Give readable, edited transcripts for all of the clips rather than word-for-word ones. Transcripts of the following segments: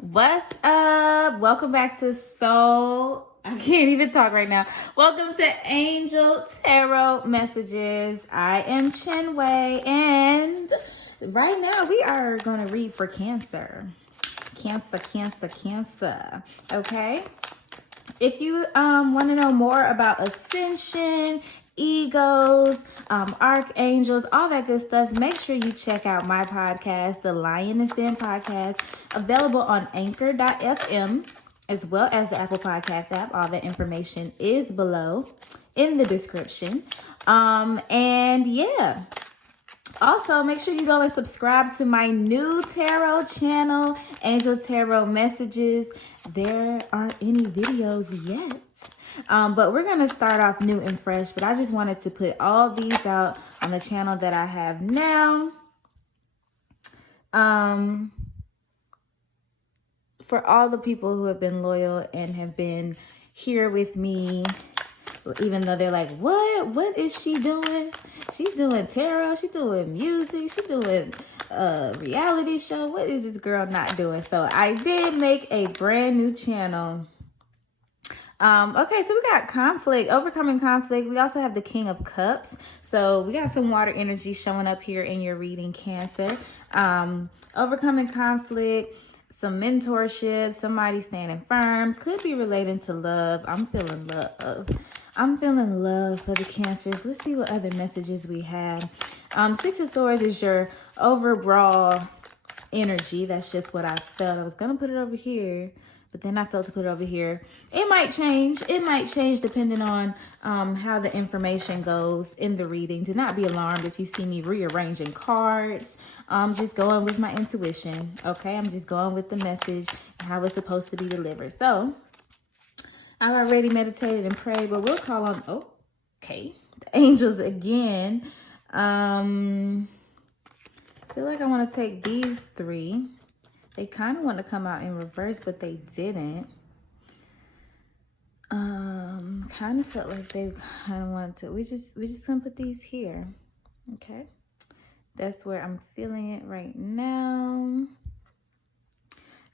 What's up? Welcome back to I can't even talk right now. Welcome to Angel Tarot Messages. I am Chinwé, and right now we are going to read for Cancer. Cancer. Okay? If you want to know more about ascension, egos, archangels, all that good stuff, make sure you check out my podcast, the Lioness Den Podcast, available on anchor.fm as well as the Apple Podcast app. All that information is below in the description. And yeah. Also, make sure you go and subscribe to my new tarot channel, Angel Tarot Messages. There aren't any videos yet, but we're going to start off new and fresh. But I just wanted to put all these out on the channel that I have now. For all the people who have been loyal and have been here with me, even though they're like, what is she doing? She's doing tarot, she's doing music, she's doing a reality show. What is this girl not doing? So I did make a brand new channel. Okay, so we got conflict, overcoming conflict. We also have the King of Cups. So we got some water energy showing up here in your reading, Cancer. Overcoming conflict, some mentorship, somebody standing firm, could be relating to love. I'm feeling love for the Cancers. Let's see what other messages we have. Six of Swords is your overall energy. That's just what I felt. I was going to put it over here, but then I felt to put it over here. It might change. It might change depending on how the information goes in the reading. Do not be alarmed if you see me rearranging cards. I'm just going with my intuition, okay? I'm just going with the message and how it's supposed to be delivered. So I've already meditated and prayed, but we'll call on, the angels again. I feel like I want to take these three. They kind of want to come out in reverse, but they didn't. Kind of felt like they kind of wanted to. We just gonna put these here, okay? That's where I'm feeling it right now.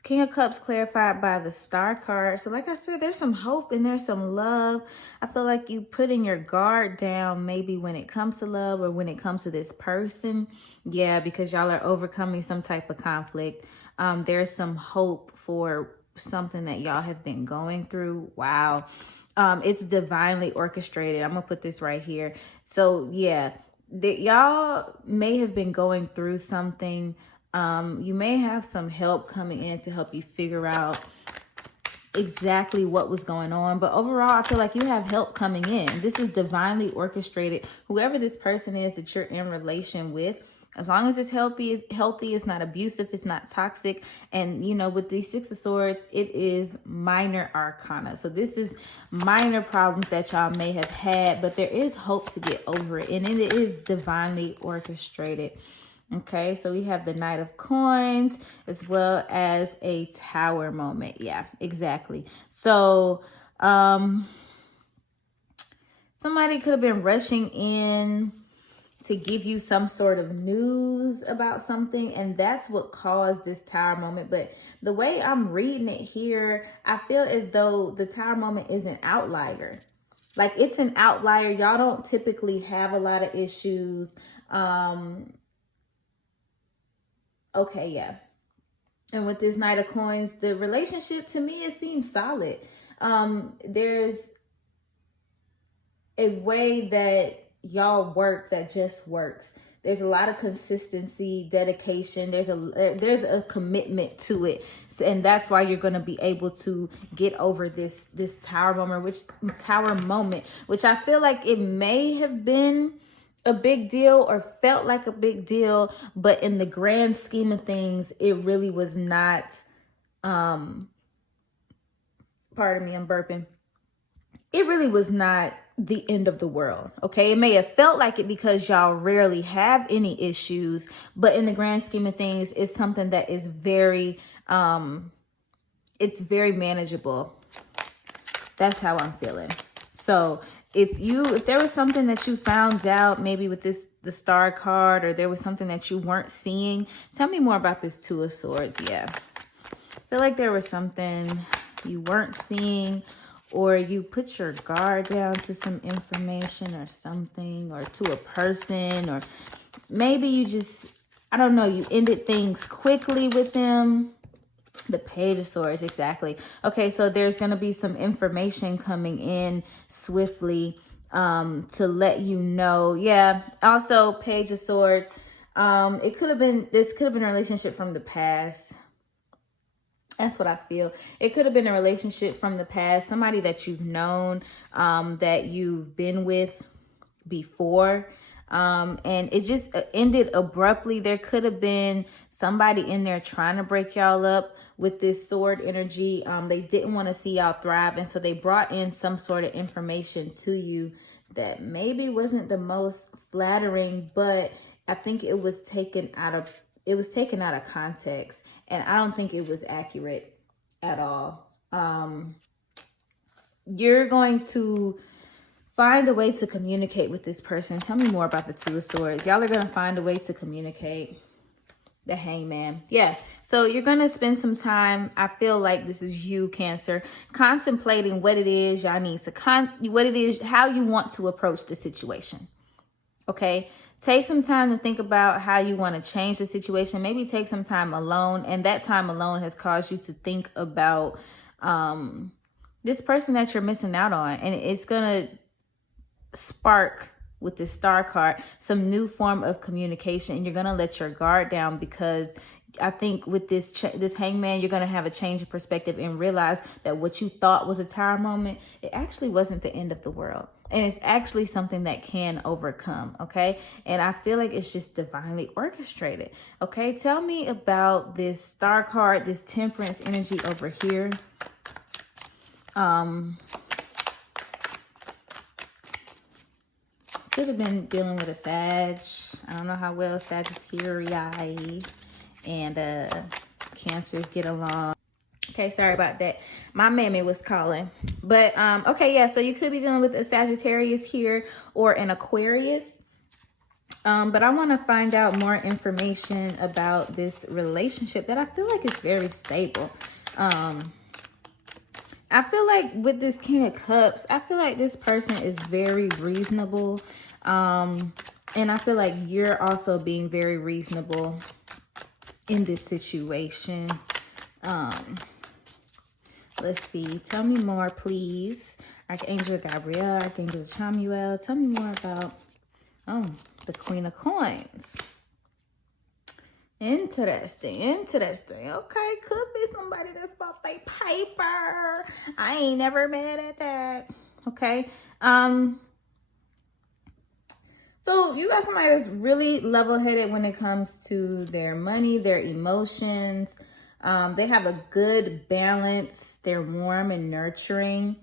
King of Cups clarified by the Star card. So like I said, there's some hope and there's some love. I feel like you putting your guard down maybe when it comes to love or when it comes to this person. Yeah, because y'all are overcoming some type of conflict. There's some hope for something that y'all have been going through. Wow. It's divinely orchestrated. I'm going to put this right here. So yeah, y'all may have been going through something. You may have some help coming in to help you figure out exactly what was going on. But overall, I feel like you have help coming in. This is divinely orchestrated. Whoever this person is that you're in relation with, as long as it's healthy, it's not abusive, it's not toxic. And, you know, with these Six of Swords, it is minor arcana. So this is minor problems that y'all may have had, but there is hope to get over it. And it is divinely orchestrated. Okay, so we have the Knight of Coins as well as a Tower moment. Yeah, exactly. So somebody could have been rushing in to give you some sort of news about something, and that's what caused this Tower moment. But the way I'm reading it here, I feel as though the Tower moment is an outlier. Like, it's an outlier. Y'all don't typically have a lot of issues. Okay, yeah. And with this Knight of Coins, the relationship, to me, it seems solid. There's a way that y'all work that just works. There's a lot of consistency, dedication. There's a commitment to it. So, and that's why you're going to be able to get over this Tower moment, which I feel like it may have been a big deal or felt like a big deal, but in the grand scheme of things, it really was not. Pardon me, I'm burping. It really was not the end of the world. Okay, it may have felt like it because y'all rarely have any issues, but in the grand scheme of things, it's something that is very it's very manageable. That's how I'm feeling. So if there was something that you found out, maybe with the Star card, or there was something that you weren't seeing, tell me more about this Two of Swords. Yeah, I feel like there was something you weren't seeing, or you put your guard down to some information or something, or to a person, or maybe you just, I don't know, you ended things quickly with them. The Page of Swords, exactly. Okay, so there's going to be some information coming in swiftly to let you know. Yeah, also Page of Swords. This could have been a relationship from the past. That's what I feel. It could have been a relationship from the past, somebody that you've known, that you've been with before. And it just ended abruptly. There could have been somebody in there trying to break y'all up with this sword energy. They didn't want to see y'all thrive. And so they brought in some sort of information to you that maybe wasn't the most flattering, but I think it was taken out of context. And I don't think it was accurate at all. You're going to find a way to communicate with this person. Tell me more about the Two of Swords. Y'all are going to find a way to communicate. The Hangman. Yeah. So you're going to spend some time. I feel like this is you, Cancer, contemplating what it is y'all need to how you want to approach the situation. Okay. Take some time to think about how you want to change the situation. Maybe take some time alone. And that time alone has caused you to think about this person that you're missing out on. And it's going to spark, with this Star card, some new form of communication. And you're going to let your guard down, because I think with this Hangman, you're going to have a change of perspective and realize that what you thought was a tower moment, it actually wasn't the end of the world. And it's actually something that can overcome, okay? And I feel like it's just divinely orchestrated, okay? Tell me about this Star card, this Temperance energy over here. Could have been dealing with a Sag. I don't know how well Sagittarius and Cancers get along. Okay, sorry about that. My mammy was calling. But, okay, yeah, so you could be dealing with a Sagittarius here or an Aquarius. But I want to find out more information about this relationship that I feel like is very stable. I feel like with this King of Cups, I feel like this person is very reasonable. And I feel like you're also being very reasonable in this situation. Let's see. Tell me more, please. Archangel Gabriel, Archangel Chinwé. Tell me more about, the Queen of Coins. Interesting. Okay, could be somebody that's bought their paper. I ain't never mad at that. Okay. So you got somebody that's really level-headed when it comes to their money, their emotions. They have a good balance. They're warm and nurturing.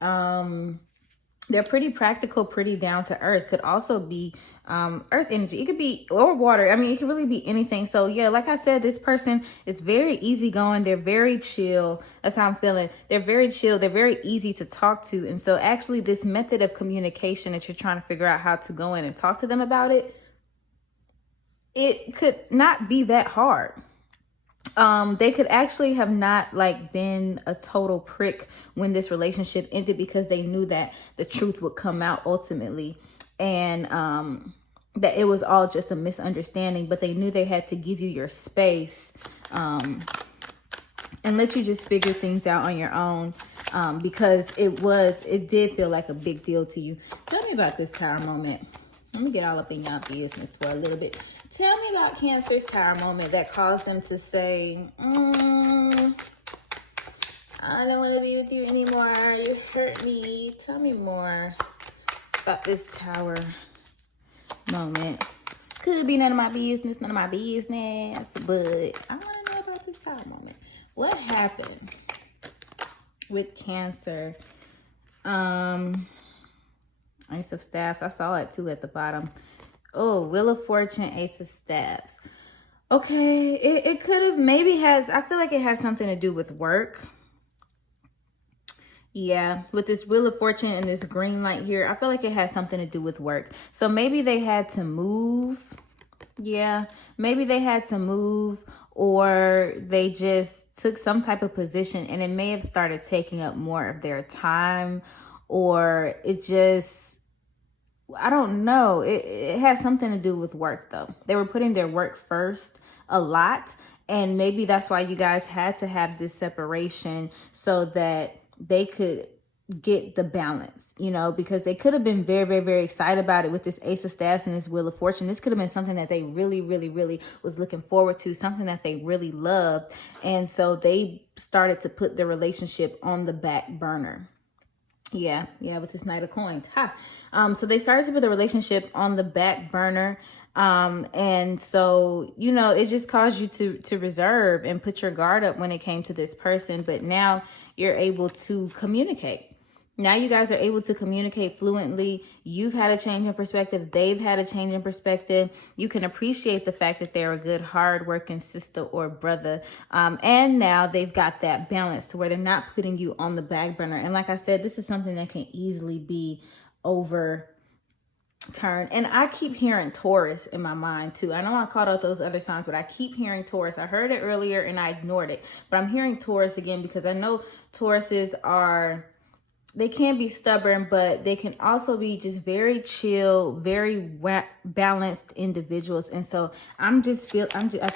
They're pretty practical, pretty down to earth. Could also be earth energy. It could be, or water. I mean, it could really be anything. So yeah, like I said, this person is very easygoing. They're very chill. That's how I'm feeling. They're very chill. They're very easy to talk to. And so actually this method of communication that you're trying to figure out how to go in and talk to them about it, it could not be that hard. They could actually have not been a total prick when this relationship ended, because they knew that the truth would come out ultimately, and that it was all just a misunderstanding, but they knew they had to give you your space and let you just figure things out on your own, because it did feel like a big deal to you. Tell me about this tower moment. Let me get all up in y'all business for a little bit. Tell me about Cancer's tower moment that caused them to say, I don't want to be with you anymore. You hurt me. Tell me more about this tower moment. Could be none of my business, but I want to know about this tower moment. What happened with Cancer? Ace of Staffs. I saw it too at the bottom. Oh, Wheel of Fortune, Ace of Staffs. Okay, it could have I feel like it has something to do with work. Yeah, with this Wheel of Fortune and this green light here, I feel like it has something to do with work. So maybe they had to move. Yeah, maybe they had to move, or they just took some type of position and it may have started taking up more of their time, or it just, I don't know. It has something to do with work though. They were putting their work first a lot. And maybe that's why you guys had to have this separation, so that they could get the balance, you know, because they could have been very, very, very excited about it with this Ace of Staffs and this Wheel of Fortune. This could have been something that they really, really, really was looking forward to, something that they really loved. And so they started to put the relationship on the back burner. Yeah, with this Knight of Coins. So they started to put the relationship on the back burner. And so, you know, it just caused you to reserve and put your guard up when it came to this person. But now you're able to communicate. Now you guys are able to communicate fluently. You've had a change in perspective. They've had a change in perspective. You can appreciate the fact that they're a good, hardworking sister or brother. And now they've got that balance to where they're not putting you on the back burner. And like I said, this is something that can easily be overturned. And I keep hearing Taurus in my mind too. I know I called out those other signs, but I keep hearing Taurus. I heard it earlier and I ignored it, but I'm hearing Taurus again because I know Tauruses they can be stubborn, but they can also be just very chill, very balanced individuals. And so I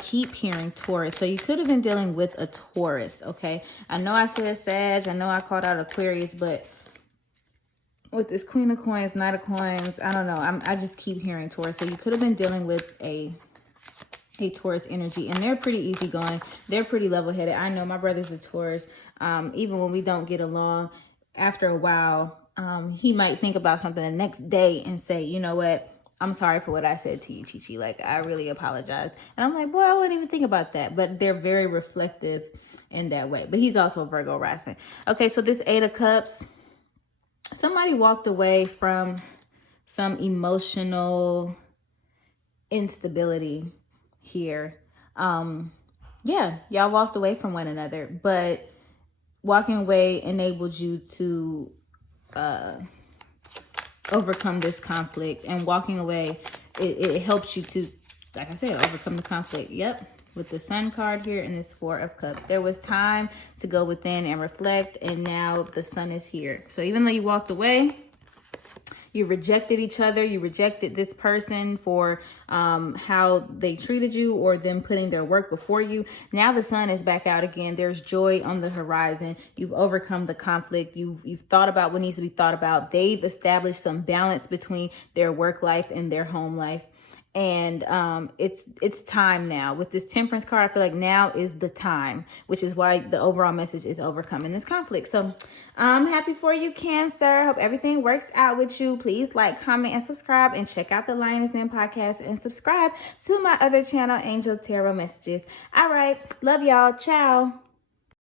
keep hearing Taurus. So you could have been dealing with a Taurus. Okay. I know I said Sag. I know I called out Aquarius, but with this Queen of Coins, Knight of Coins, I don't know. I just keep hearing Taurus. So you could have been dealing with a Taurus energy, and they're pretty easygoing. They're pretty level-headed. I know my brother's a Taurus. Even when we don't get along, after a while, he might think about something the next day and say, you know what? I'm sorry for what I said to you, Chi-Chi. Like, I really apologize. And I'm like, boy, I wouldn't even think about that. But they're very reflective in that way. But he's also a Virgo rising. Okay, so this 8 of Cups, somebody walked away from some emotional instability here. Yeah, y'all walked away from one another, but walking away enabled you to overcome this conflict, and walking away, it helps you to, like I said, overcome the conflict. Yep. With the Sun card here and this 4 of Cups. There was time to go within and reflect, and now the Sun is here. So even though you walked away, you rejected each other, you rejected this person for how they treated you or them putting their work before you. Now the Sun is back out again. There's joy on the horizon. You've overcome the conflict. You've thought about what needs to be thought about. They've established some balance between their work life and their home life. And it's time now. With this Temperance card, I feel like now is the time, which is why the overall message is overcoming this conflict. So I'm happy for you, Cancer. Hope everything works out with you. Please like, comment, and subscribe, and check out the Lioness Den podcast and subscribe to my other channel, Angel Tarot Messages. All right. Love y'all. Ciao.